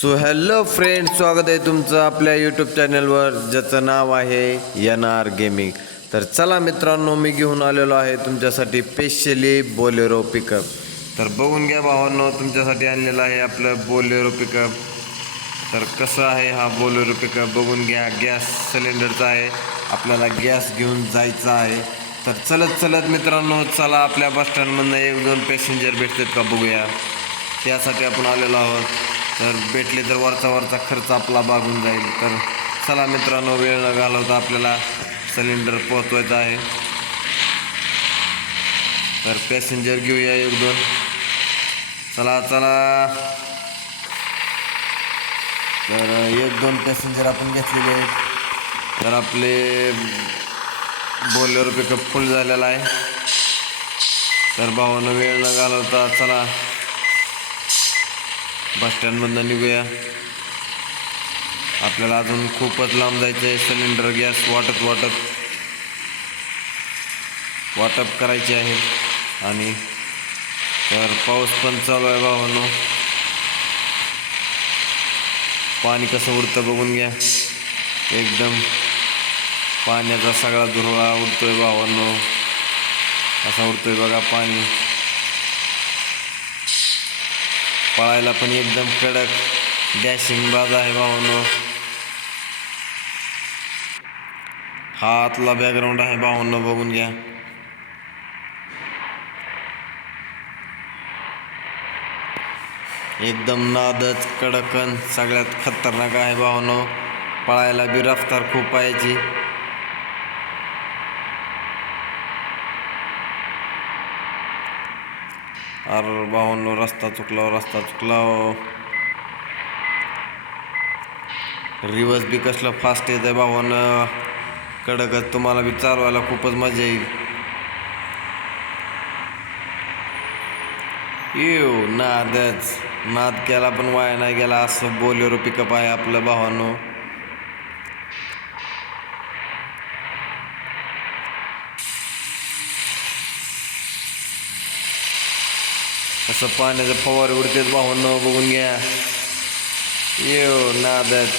So hello friend, स्वागत आहे तुमचं आपल्या यूट्यूब चॅनलवर ज्याचं नाव आहे NR गेमिंग. तर चला मित्रांनो, मी घेऊन आलेलो आहे तुमच्यासाठी स्पेशली बोलेरो पिकअप. तर बघून घ्या भावांनो, तुमच्यासाठी आणलेलं आहे आपलं बोलेरो पिकअप. तर कसं आहे हा बोलेरो पिकअप बघून घ्या. गॅस सिलेंडरचा आहे, आपल्याला गॅस घेऊन जायचा आहे. तर चलत चलत मित्रांनो, चला आपल्या बसस्टँडमधनं एक दोन पॅसेंजर भेटतात का बघूया, त्यासाठी आपण आलेलो आहोत. तर भेटले तर वरचा खर्च आपला भागून जाईल. तर चला मित्रांनो, वेळ न घालवता आपल्याला सिलेंडर पोहोचवायचं आहे. तर पॅसेंजर घेऊया एक दोन. चला चला. तर एक दोन पॅसेंजर आपण घेतलेले आहेत. तर आपले बोलेरो पिकअप फुल झालेला आहे. तर भावानं वेळ न घालवता चला बसस्टँडमधनं निघूया. आपल्याला अजून खूपच लांब जायचं आहे. सिलेंडर गॅस वाटप करायचे आहे. आणि तर पाऊस पण चालू आहे भावांनो. पाणी कसं उडतं बघून घ्या. एकदम पाण्याचा सगळा धुरळा उडतोय भावांनो, असा उडतोय बघा पाणी. पळायला पण एकदम कडक डॅशिंग बाज आहे भावांनो. हा आतला बॅकग्राऊंड आहे भावांनो, बघून घ्या. एकदम नादच कडकन सगळ्यात खतरनाक आहे भावांनो. पळायला बी रफ्तार खूप आहे याची. अरे भावांनो, रस्ता चुकला. रिवर्स बी कसलं फास्ट येत आहे भावांनो. कडकच, तुम्हाला बी चालवायला खूपच मजा येईल. नाद केला पण वाया नाही गेला. असं बोलेरो पिकअप आहे आपलं भावांनो. कसं पाण्याचं फवारे उडतेच भावांनो, बघून घ्या. नादच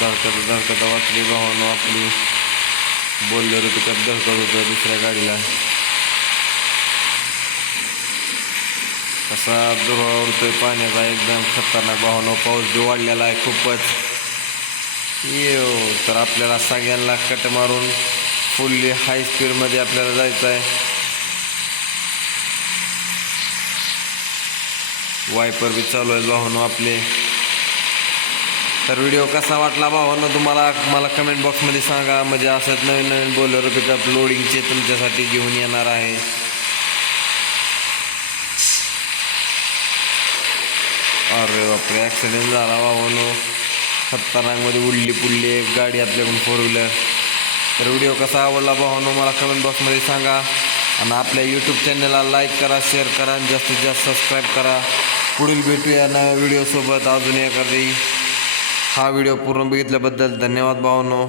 धडकत वाचली भावांनो. आपली बोलेरो पिकअप धडकत होतं दुसऱ्या गाडीला. कसा धुरळा उडतोय पाण्याचा, एकदम खतरनाक भावांनो. पाऊस बी वाढलेला आहे खूपच. तर आपल्याला सगळ्यांना कट मारून फुल्ली हाय स्पीडमध्ये आपल्याला जायचं आहे. वायपर बी चालू आहेत भावांनो आपले. तर व्हिडिओ कसा वाटला भावांनो तुम्हाला, मला कमेंट बॉक्समध्ये सांगा. म्हणजे असंच नवीन बोलेरो पिकअप लोडिंगचे तुमच्यासाठी घेऊन येणार आहे. अरे बापरे, ॲक्सिडेंट झाला भावांनो. खतरनाकमध्ये उडली पुडली एक गाडी आपल्याकडून 4 व्हीलर. तर व्हिडिओ कसा आवडला भावांनो मला कमेंट बॉक्समध्ये सांगा. आणि आपल्या यूट्यूब चॅनलला लाईक करा, शेअर करा आणि जास्तीत जास्त सबस्क्राईब करा. पुढील भेटूया नव्या व्हिडिओसोबत अजून एखादी. हा व्हिडिओ पूर्ण बघितल्याबद्दल धन्यवाद भावांनो.